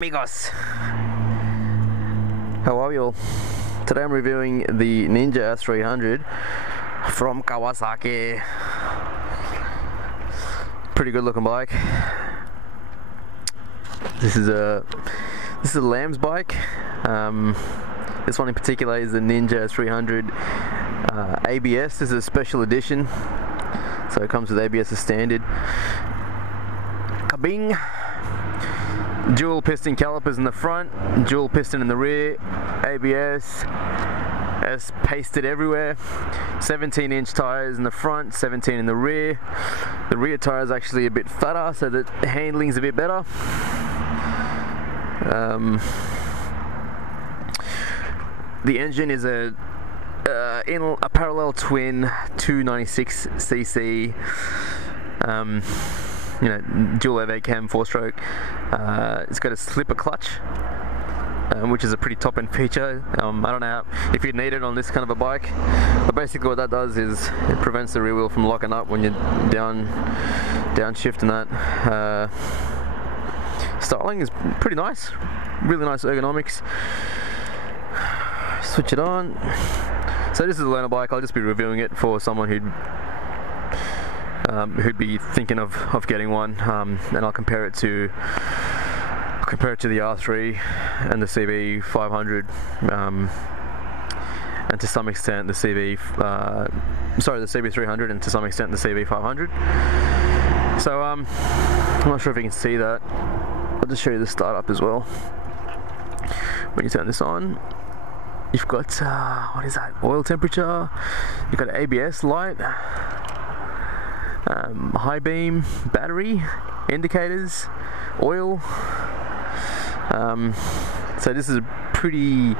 Amigos, how are you all? Today I'm reviewing the Ninja 300 from Kawasaki. Pretty good looking bike. This is a Lamb's bike. This one in particular is the Ninja 300 ABS. This is a special edition, so it comes with ABS as standard. Kabing! Dual piston calipers in the front, dual piston in the rear, ABS as pasted everywhere. 17-inch tires in the front, 17 in the rear. The rear tire is actually a bit fatter, so the handling's a bit better. The engine is a parallel twin 296cc. Dual AV cam 4-stroke. It's got a slipper clutch, which is a pretty top-end feature. I don't know if you'd need it on this kind of a bike, but basically what that does is it prevents the rear wheel from locking up when you're downshift and that. Styling is pretty nice, really nice ergonomics. Switch it on. So this is a learner bike. I'll just be reviewing it for someone who'd be thinking of getting one, and I'll compare it to the R3 and the CB500, and to some extent the CB300, and to some extent the CB500. So I'm not sure if you can see that. I'll just show you the startup as well. When you turn this on, you've got what is that? Oil temperature. You've got an ABS light. High beam, battery, indicators, oil. So this is a pretty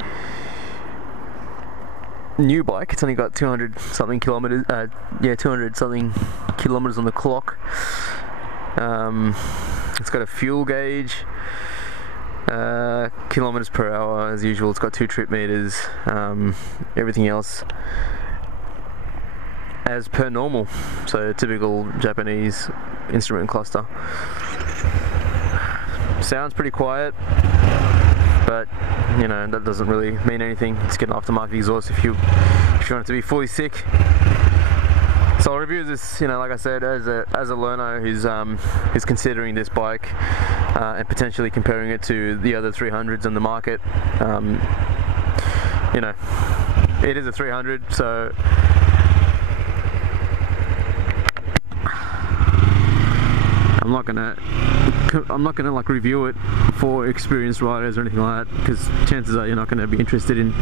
new bike. It's only got 200 something kilometers. 200 something kilometers on the clock. It's got a fuel gauge, kilometers per hour as usual. It's got 2 trip meters. Everything else as per normal, so typical Japanese instrument cluster. Sounds pretty quiet, but that doesn't really mean anything. It's got an aftermarket exhaust if you want it to be fully sick. So I'll review this, like I said, as a learner who's considering this bike and potentially comparing it to the other 300s on the market. It is a 300, so I'm not gonna like review it for experienced riders or anything like that, because chances are you're not gonna be interested in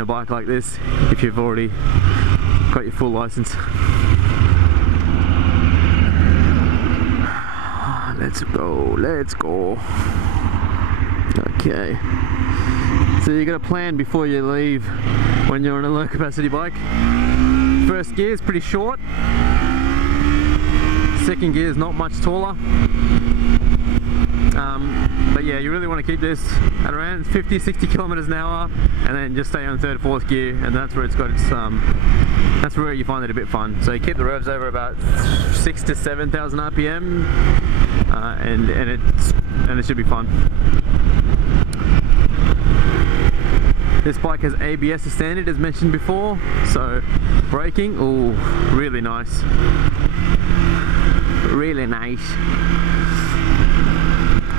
a bike like this if you've already got your full license. Let's go. Okay. So you got a plan before you leave when you're on a low capacity bike. First gear is pretty short. Second gear is not much taller, but yeah, you really want to keep this at around 50-60 kilometers an hour, and then just stay on 3rd, 4th gear, and that's where it's got its that's where you find it a bit fun. So you keep the revs over about 6,000 to 7,000 RPM, and it should be fun. This bike has ABS as standard, as mentioned before, so braking, oh, really nice. Really nice.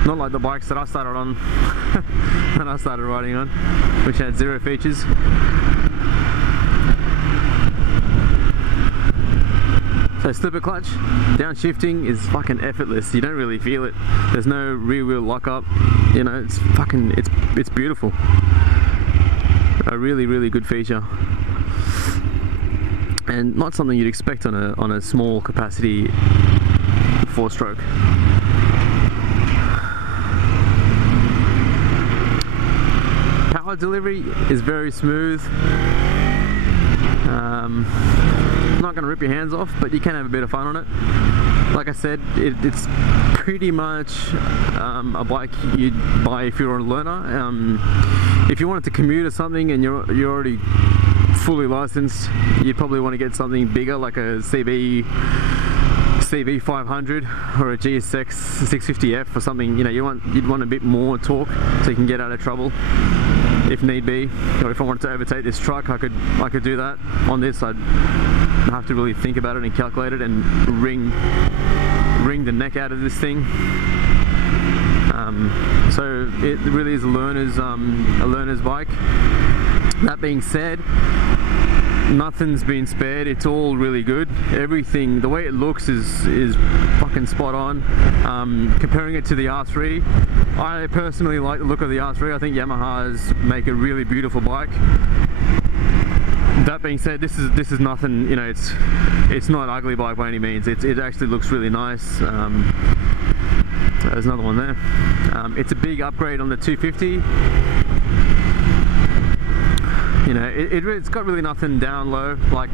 Not like the bikes that I started on when I started riding on, which had 0 features. So slipper clutch, downshifting is fucking effortless. You don't really feel it. There's no rear wheel lockup. It's beautiful. A really good feature, and not something you'd expect on a small capacity 4-stroke. Power delivery is very smooth. Not going to rip your hands off, but you can have a bit of fun on it. Like I said, it's pretty much a bike you'd buy if you're a learner. If you wanted to commute or something and you're already fully licensed, you'd probably want to get something bigger, like a CV 500 or a GSX 650F or something, you know, you'd want a bit more torque so you can get out of trouble if need be. Or if I wanted to overtake this truck, I could do that. On this, I'd have to really think about it and calculate it and wring the neck out of this thing. So it really is a learner's bike. That being said, nothing's been spared. It's all really good. Everything, the way it looks is fucking spot on. Comparing it to the R3, I personally like the look of the R3. I think Yamahas make a really beautiful bike. That being said, this is nothing, you know, it's not an ugly bike by any means. It actually looks really nice. There's another one there. It's a big upgrade on the 250. You know, it's got really nothing down low. Like,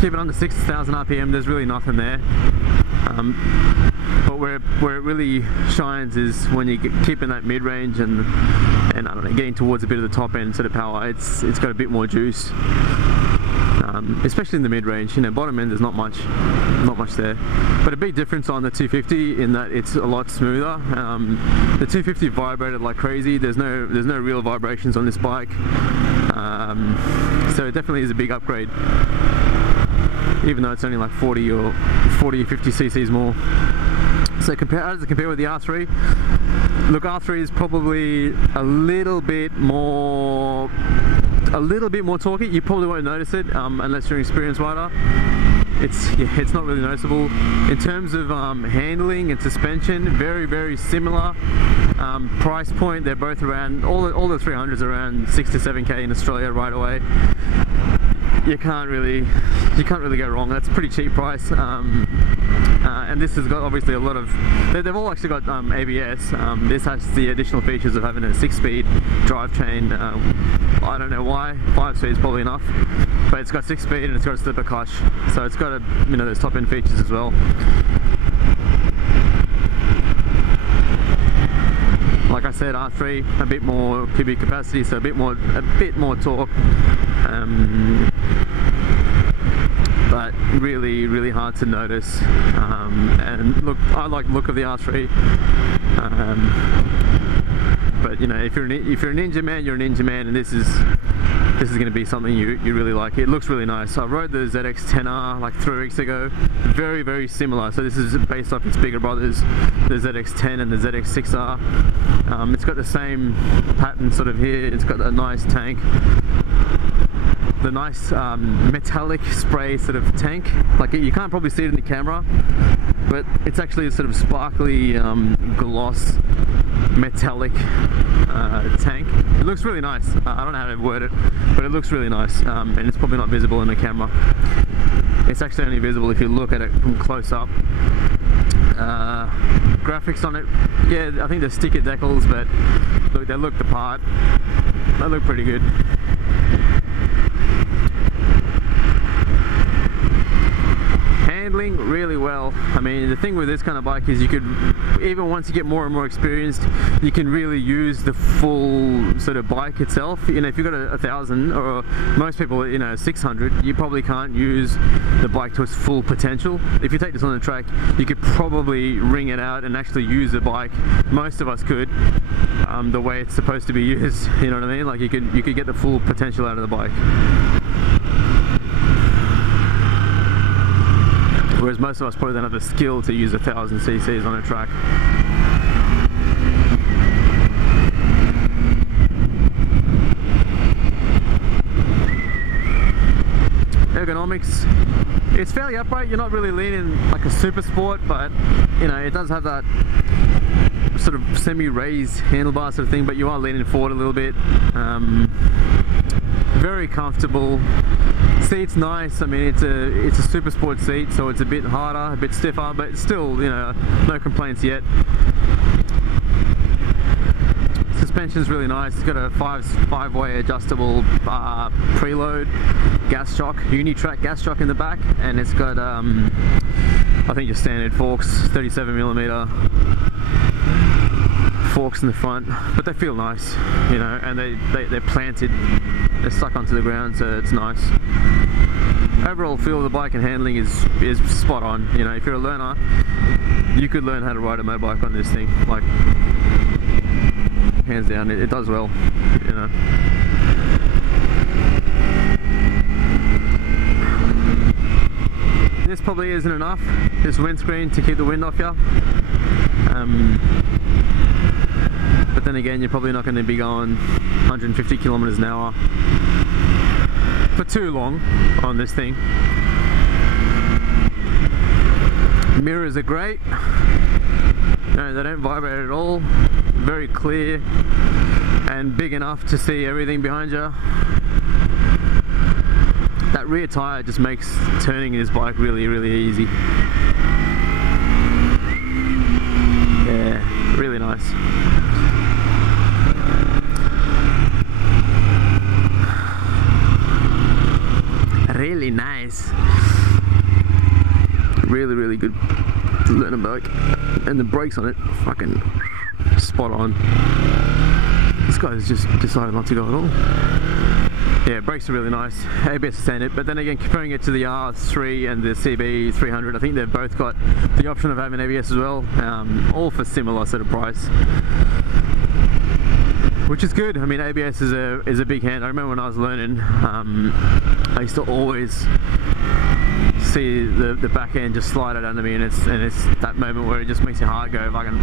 keep it under 6,000 RPM, there's really nothing there. But where it really shines is when you keep in that mid-range and I don't know, getting towards a bit of the top end sort of power. It's got a bit more juice. Especially in the mid-range. You know, bottom end there's not much there, but a big difference on the 250 in that it's a lot smoother. The 250 vibrated like crazy. There's no real vibrations on this bike, so it definitely is a big upgrade, even though it's only like 40 or 50 cc's more. So how does it compare with the R3? Look, R3 is probably a little bit more torquey. You probably won't notice it unless you're an experienced rider. It's not really noticeable. In terms of handling and suspension, very similar. Price point, they're both around, all the 300s are around 6 to 7k in Australia right away. You can't really go wrong. That's a pretty cheap price. And this has got obviously a lot of, they've all actually got ABS. This has the additional features of having a 6-speed drivetrain. I don't know why, 5-speed is probably enough, but it's got 6-speed and it's got a slipper clutch, so it's got those top end features as well. Like I said, R3 a bit more cubic capacity, so a bit more torque. But really hard to notice. And look, I like the look of the R3. But you know, if you're a ninja man, you're a ninja man, and this is going to be something you really like. It looks really nice. I rode the ZX-10R like 3 weeks ago. Very similar. So this is based off its bigger brothers, the ZX-10 and the ZX-6R. It's got the same pattern sort of here. It's got a nice tank. The nice metallic spray sort of tank. Like, you can't probably see it in the camera, but it's actually a sort of sparkly gloss metallic tank. It looks really nice. I don't know how to word it, but it looks really nice, and it's probably not visible in the camera. It's actually only visible if you look at it from close up. Graphics on it, yeah, I think they're sticker decals, but look, they look the part. They look pretty good. Handling really well. I mean, the thing with this kind of bike is you could, even once you get more and more experienced, you can really use the full sort of bike itself. You know, if you've got a 1000, or most people, you know, 600, you probably can't use the bike to its full potential. If you take this on the track, you could probably wring it out and actually use the bike. Most of us could, the way it's supposed to be used. You know what I mean? Like, you could get the full potential out of the bike. Whereas most of us probably don't have the skill to use 1000 cc's on a track. Ergonomics, it's fairly upright. You're not really leaning like a super sport, but you know, it does have that sort of semi-raised handlebar sort of thing, but you are leaning forward a little bit. Very comfortable. Seat's nice. I mean, it's a super sport seat, so it's a bit harder, a bit stiffer, but still, you know, no complaints yet. Suspension's really nice. It's got a five-way adjustable preload gas shock, Unitrack gas shock in the back, and it's got I think your standard forks, 37mm forks in the front, but they feel nice, you know, and they're planted, they're stuck onto the ground, so it's nice. overall feel of the bike and handling is spot on. You know, if you're a learner, you could learn how to ride a motorbike on this thing. Like, hands down, it does well. You know. This probably isn't enough, this windscreen, to keep the wind off you. But then again, you're probably not going to be going 150 kilometers an hour for too long on this thing. Mirrors are great. No, they don't vibrate at all. Very clear and big enough to see everything behind you. That rear tyre just makes turning this bike really, really easy. Yeah, really nice. Really nice. Really, really good to learn a bike. And the brakes on it, fucking spot on. This guy's just decided not to go at all. Yeah, brakes are really nice. ABS is standard, but then again, comparing it to the R3 and the CB 300, I think they've both got the option of having ABS as well, all for similar sort of price, which is good. I mean, ABS is a big hand. I remember when I was learning, I used to always see the back end just slide out under me, and it's that moment where it just makes your heart go fucking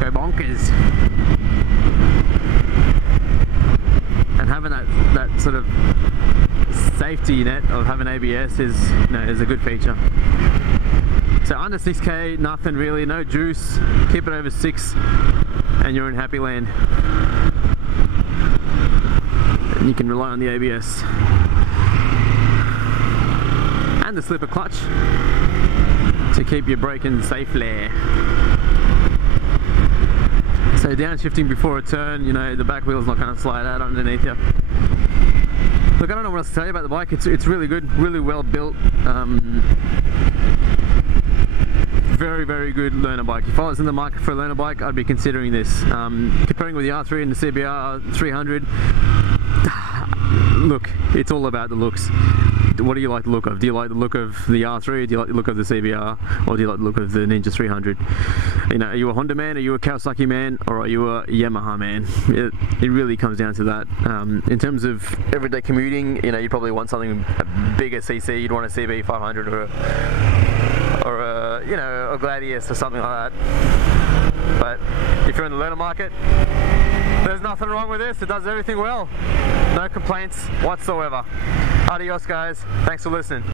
go bonkers. And having that sort of safety net of having ABS is a good feature. So under 6k, nothing really, no juice. Keep it over 6 and you're in happy land. And you can rely on the ABS and the slipper clutch to keep you braking safely. So downshifting before a turn, you know, the back wheel's not going to slide out underneath you. Look, I don't know what else to tell you about the bike. It's really good, really well built. Very, very good learner bike. If I was in the market for a learner bike, I'd be considering this. Comparing with the R3 and the CBR 300, look, it's all about the looks. What do you like the look of? Do you like the look of the R3? Do you like the look of the CBR? Or do you like the look of the Ninja 300? You know, are you a Honda man? Are you a Kawasaki man? Or are you a Yamaha man? It really comes down to that. In terms of everyday commuting, you know, you probably want something a bigger CC. You'd want a CB 500 or a you know, a Gladius or something like that. But if you're in the learner market, there's nothing wrong with this. It does everything well. No complaints whatsoever. Adios guys, thanks for listening.